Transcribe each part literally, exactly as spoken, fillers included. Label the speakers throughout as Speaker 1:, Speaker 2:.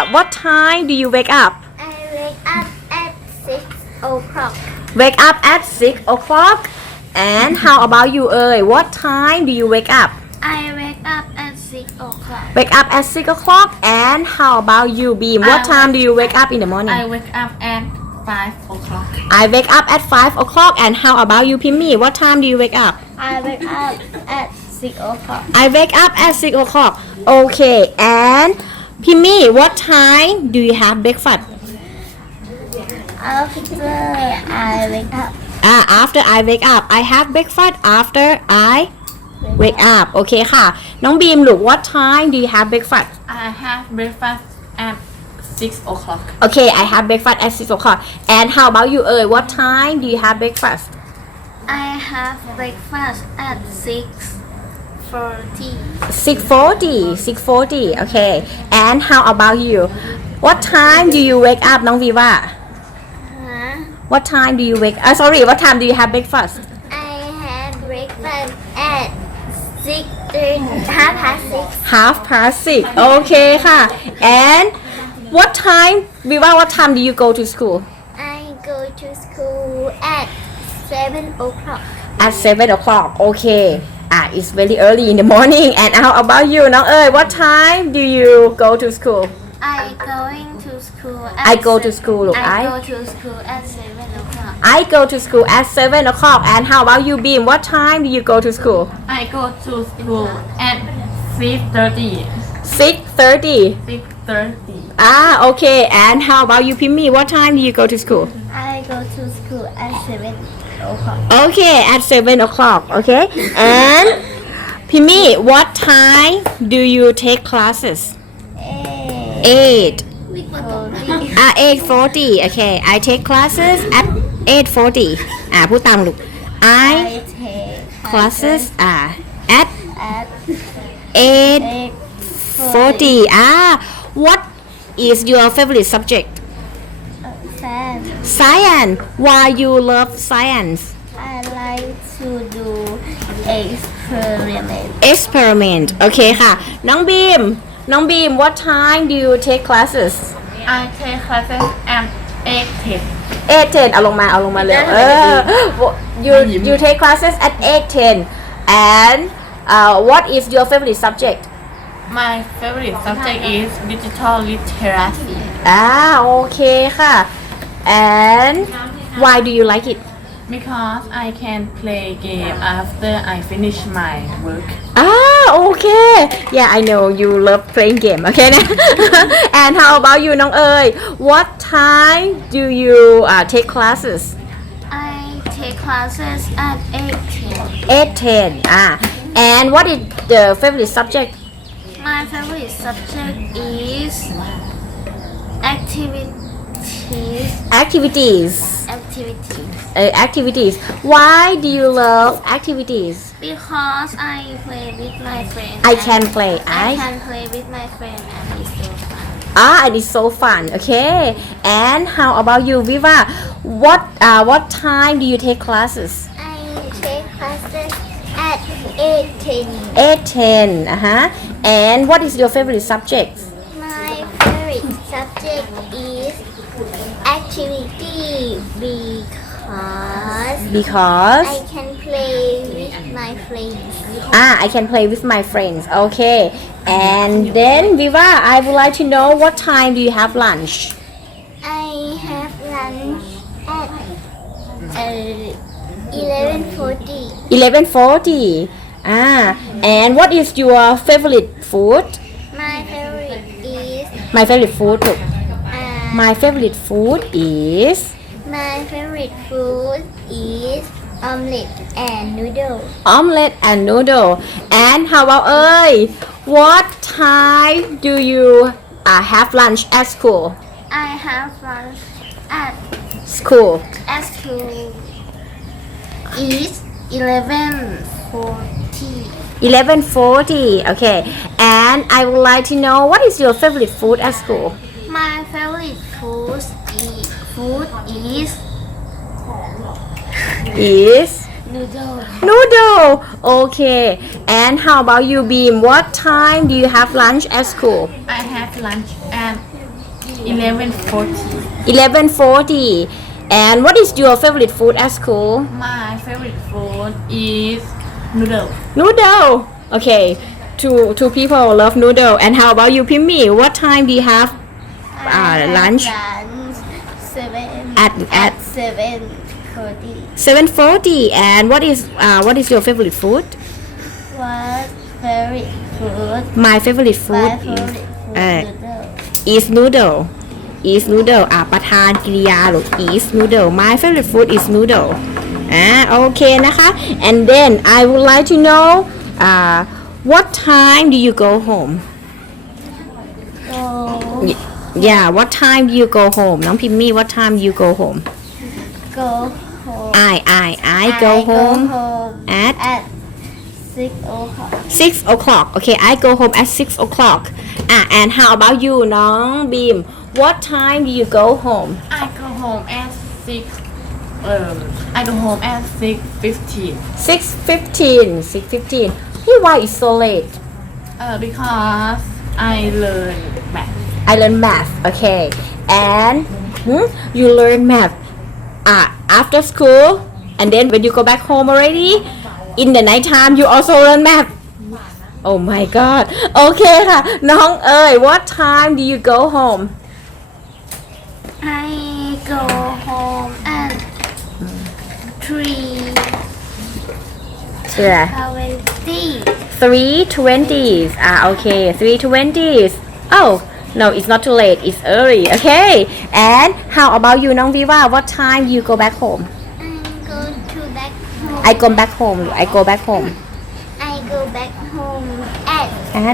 Speaker 1: What time do you wake up
Speaker 2: I wake up at six o'clock.
Speaker 1: Wake up at six o'clock and how about you เอ่ย What time do you wake up
Speaker 2: I wake up at six o'clock.
Speaker 1: Wake up at six o'clock and how about you Beam What
Speaker 3: I
Speaker 1: time do you wake up in the morning
Speaker 3: I wake up at five o'clock.
Speaker 1: I wake up at five o'clock and how about you Pimmy What time do you wake up
Speaker 2: I wake up at six o'clock.
Speaker 1: I wake up at six o'clock Okay and Pimmy what time do you have breakfast
Speaker 2: After I wake up.
Speaker 1: Ah after I wake up I have breakfast after I wake up โอเคค่ะ น้องบีมลูก What time do you have breakfast
Speaker 3: I have breakfast at six o'clock.
Speaker 1: Okay I have breakfast at six o'clock and how about you เอ่ย What time do you have breakfast
Speaker 2: I have breakfast at six forty.
Speaker 1: six forty six forty Okay and how about you What time do you wake up น้องวีว่า
Speaker 2: Huh?
Speaker 1: What time do you wake uh, sorry What time do you have breakfast
Speaker 2: I had breakfast at six thirty. Half past six.
Speaker 1: half past six โอเคค่ะ and what time วีว่า what time do you go to school
Speaker 2: I go to school at seven o'clock.
Speaker 1: at seven o'clock Okay ah it's very early in the morning and how about you น้องเอ๋ย what time do you go to school
Speaker 2: I going to school at
Speaker 1: I go to
Speaker 2: se-
Speaker 1: school, look,
Speaker 2: I
Speaker 1: I-
Speaker 2: go to school at seven o'clock.
Speaker 1: I go to school at seven o'clock and how about you Beam what time do you go to school
Speaker 3: I go to school at six thirty.
Speaker 1: six thirty
Speaker 3: Six thirty.
Speaker 1: ah okay and how about you Pimmy what time do you go to school
Speaker 2: I go to school at seven o'clock.
Speaker 1: Okay, at seven o'clock. Okay, and Pimmy, what time do you take classes? Eight. Ah, eight forty. Okay, I take classes at eight forty. อ่าพูดตามลูก I
Speaker 2: I take
Speaker 1: classes ah at
Speaker 2: at
Speaker 1: eight
Speaker 2: eight
Speaker 1: forty. Ah, what is your favorite subject?
Speaker 2: Fan.
Speaker 1: Science. Why you love science?
Speaker 2: I like to do experiment.
Speaker 1: Experiment โอเคค่ะ น้องบีม น้องบีม what time do you take classes
Speaker 3: I take classes at eight ten.
Speaker 1: eight ten เอาลงมา เอาลงมาเลยเออ you you take classes at eight ten and uh, what is your favorite subject
Speaker 3: My favorite subject is digital literacy
Speaker 1: อ่าโอเคค่ะ and why do you like it
Speaker 3: because I can play game after I finish my work.
Speaker 1: Ah, okay. Yeah, I know you love playing game. Okay, นะ and how about you น้องเอ๋ย What time do you uh, take classes
Speaker 2: I take classes at eight ten.
Speaker 1: eight ten อ่า and what is the favorite subject
Speaker 2: My favorite subject is activities.
Speaker 1: activities
Speaker 2: Activities.
Speaker 1: uh, activities why do you love activities
Speaker 2: Because I play with my friends.
Speaker 1: I can play
Speaker 2: I
Speaker 1: I
Speaker 2: can play with my friends and it's so fun.
Speaker 1: ah and it's so fun okay and how about you Viva what uh, what time do you take classes
Speaker 2: I take classes at eight ten.
Speaker 1: eight ten uh-huh and what is your favorite subject
Speaker 2: My favorite subject is activity because
Speaker 1: because
Speaker 2: I can play with my friends.
Speaker 1: ah I can play with my friends okay and then Viva I would like to know what time do you have lunch
Speaker 2: I have lunch at uh, eleven forty.
Speaker 1: eleven forty ah and what is your favorite food
Speaker 2: My favorite is
Speaker 1: my favorite food look
Speaker 2: uh,
Speaker 1: my favorite food is
Speaker 2: my favorite food is omelette and noodle.
Speaker 1: omelette and noodle and how about เอ้ย what time do you uh, have lunch at school
Speaker 2: I have lunch at
Speaker 1: school
Speaker 2: at school is eleven forty.
Speaker 1: eleven forty okay and I would like to know what is your favorite food at school
Speaker 2: My favorite food is food is
Speaker 1: is
Speaker 2: noodle.
Speaker 1: noodle okay and how about you Beam what time do you have lunch at school
Speaker 3: I have lunch at eleven forty.
Speaker 1: eleven forty. And what is your favorite food at school?
Speaker 3: My favorite food is noodle.
Speaker 1: Noodle. Okay. Two two people love noodle. And how about you, Pimmy? What time do you have uh, lunch?
Speaker 2: Lunch seven
Speaker 1: At at
Speaker 2: seven thirty.
Speaker 1: seven forty. And what is uh, what is your favorite food?
Speaker 2: What favorite food?
Speaker 1: My favorite food
Speaker 2: My
Speaker 1: is
Speaker 2: favorite food
Speaker 1: เอ่อ
Speaker 2: noodle.
Speaker 1: is noodle is noodle อ่ะประธานกริยาหรือ is noodle my favorite food is noodle อ่าโอเคนะคะ and then I would like to know uh, what time do you go home
Speaker 2: Go
Speaker 1: yeah what time do you go home น้องพิมมี่ what time do you go home
Speaker 2: go home.
Speaker 1: I I I go home
Speaker 2: home
Speaker 1: at
Speaker 2: at six o'clock.
Speaker 1: six o'clock okay I go home at six o'clock อ่ะ and how about you น้องบีม what time do you go home
Speaker 3: I go home at six. Um, I go home at six fifteen.
Speaker 1: six fifteen six fifteen hey why is so late
Speaker 3: Uh, because I learn math.
Speaker 1: I learn math okay and hmm, you learn math uh, after school and then when you go back home already in the night time you also learn math oh my god โอเคค่ะ น้องเอ๋ย what time do you go home
Speaker 2: I go home at three
Speaker 1: yeah
Speaker 2: twenty.
Speaker 1: three twenties ah okay three twenties oh no it's not too late it's early okay and how about you น้องวิว่า what time do you go back home
Speaker 2: I go to back home.
Speaker 1: I go back home I go back home
Speaker 2: I go back home at
Speaker 1: at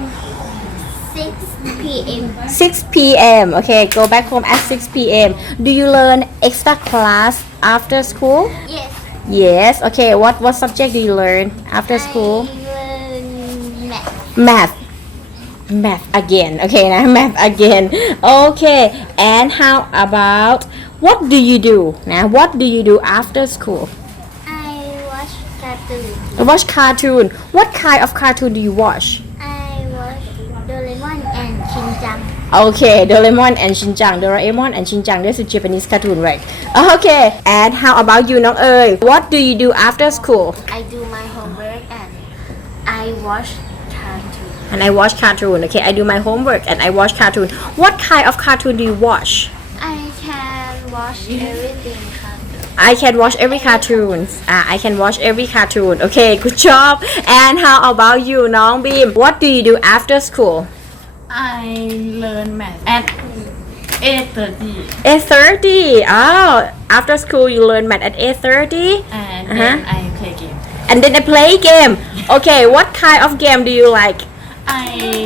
Speaker 2: six p.m.
Speaker 1: six p.m. Okay, go back home at six p.m. Do you learn extra class after school?
Speaker 2: Yes.
Speaker 1: Yes. Okay, what what subject do you learn after school?
Speaker 2: I learn math.
Speaker 1: Math. Math again. Okay, now math again. Okay, and how about what do you do? Now, what do you do after school?
Speaker 2: I watch cartoon.
Speaker 1: Watch cartoon. What kind of cartoon do you watch?
Speaker 2: I watch Doraemon and Shin-chan.
Speaker 1: Okay, Doraemon and Shin-chan. Doraemon and Shin-chan. This is Japanese cartoon, right? Okay, and how about you, Nong Ơi? What do you do after school?
Speaker 2: I do my homework and I watch cartoon.
Speaker 1: And I watch cartoon. Okay, I do my homework and I watch cartoon. What kind of cartoon do you watch?
Speaker 2: I can watch everything cartoon.
Speaker 1: I can watch every cartoon. Ah, I can watch every cartoon. Okay, good job. And how about you, Nong Beam? What do you do after school?
Speaker 3: I learn math at eight thirty.
Speaker 1: eight thirty. Oh, after school you learn math at eight thirty.
Speaker 3: And
Speaker 1: Uh-huh.
Speaker 3: then I play game.
Speaker 1: And then I play game. Okay, what kind of game do you like?
Speaker 3: I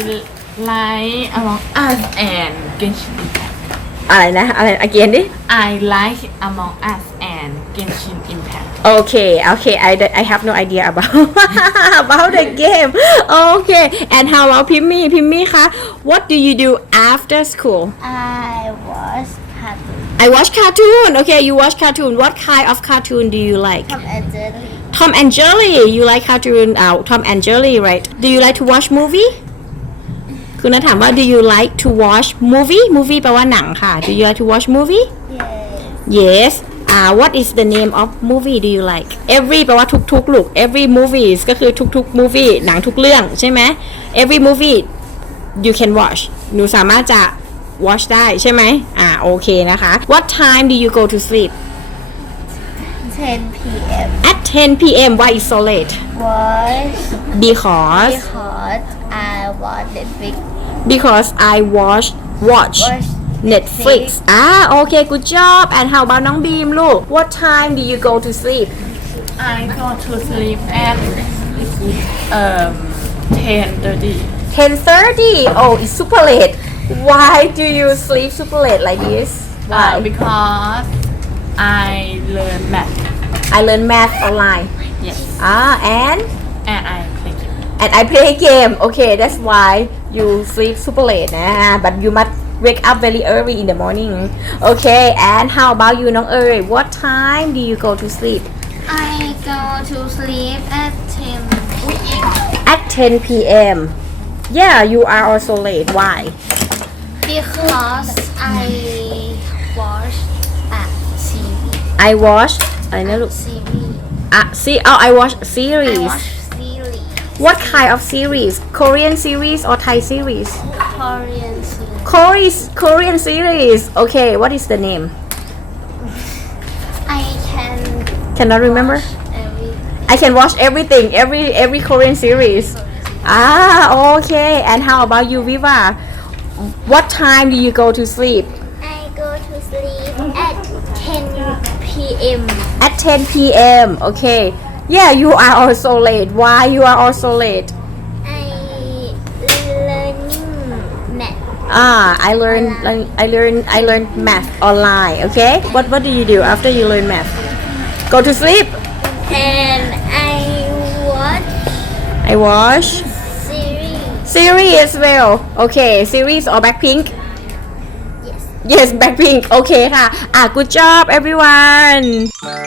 Speaker 3: like Among Us and Genshin Impact.
Speaker 1: อะไรนะอะไร again ดิ
Speaker 3: I like Among Us and Genshin Impact.
Speaker 1: Okay, okay, I, I have no idea about about the game. Okay, and how about Pimmy? Pimmy คะ What do you do after school?
Speaker 2: I watch cartoon.
Speaker 1: I watch cartoon. Okay, you watch cartoon. What kind of cartoon do you like?
Speaker 2: Tom and Jerry.
Speaker 1: Tom and Jerry. You like cartoon? Uh, Tom and Jerry, right? Do you like to watch movie? คุณนัทถามว่า Do you like to watch movie? Movie แปลว่าหนังค่ะ Do you like to watch movie?
Speaker 2: Yes.
Speaker 1: Yes. Uh, what is the name of movie do you like? Every แปลว่าทุกๆลูก Every movies ก็คือทุกๆ movie หนังทุกเรื่องใช่ไหม Every movie you can watch หนูสามารถจะ watch ได้ใช่ไหมอ่าโอเคนะคะ What time do you go to sleep?
Speaker 2: ten p.m.
Speaker 1: At ten p.m. Why is so late?
Speaker 2: Watch
Speaker 1: Because
Speaker 2: because I watch Netflix.
Speaker 1: because I watch watch
Speaker 2: Watch
Speaker 1: Netflix อ่าโอเค good job and how about น้องบีมลูก What time do you go to sleep?
Speaker 3: I go to sleep at um ten thirty.
Speaker 1: ten thirty Oh, it's super late. Why do you sleep super late like this?
Speaker 3: Uh,
Speaker 1: Why?
Speaker 3: because I learn math.
Speaker 1: I learn math online.
Speaker 3: Yes.
Speaker 1: Ah, and
Speaker 3: And I play game.
Speaker 1: and I play game. Okay, that's why you sleep super late. Nah, but you must wake up very early in the morning. Okay, and how about you, Nong Ơi? What time do you go to sleep?
Speaker 2: I go to sleep at ten p.m.
Speaker 1: At ten p.m. Yeah, you are also late. Why?
Speaker 2: because I watch a series.
Speaker 1: I watch อะไรนะลูก
Speaker 2: Series.
Speaker 1: อ่ะ see oh I watch
Speaker 2: I
Speaker 1: series
Speaker 2: watch series.
Speaker 1: what kind of series Korean series or Thai series
Speaker 2: Korean series.
Speaker 1: Korean Korean series okay what is the name
Speaker 2: I can
Speaker 1: cannot remember
Speaker 2: every
Speaker 1: I can watch everything every every Korean series ah okay and how about you Viva what time do you go to sleep
Speaker 2: I go to sleep at ten p.m.
Speaker 1: at ten p.m. okay yeah you are also late why you are also late
Speaker 2: I learning math.
Speaker 1: ah I learn I learn I learn math online okay what what do you do after you learn math go to sleep
Speaker 2: And I watch
Speaker 1: I watch
Speaker 2: series.
Speaker 1: series as well okay series or Blackpink
Speaker 2: Yes.
Speaker 1: yes Blackpink โอเคค่ะอ่ะ good job everyone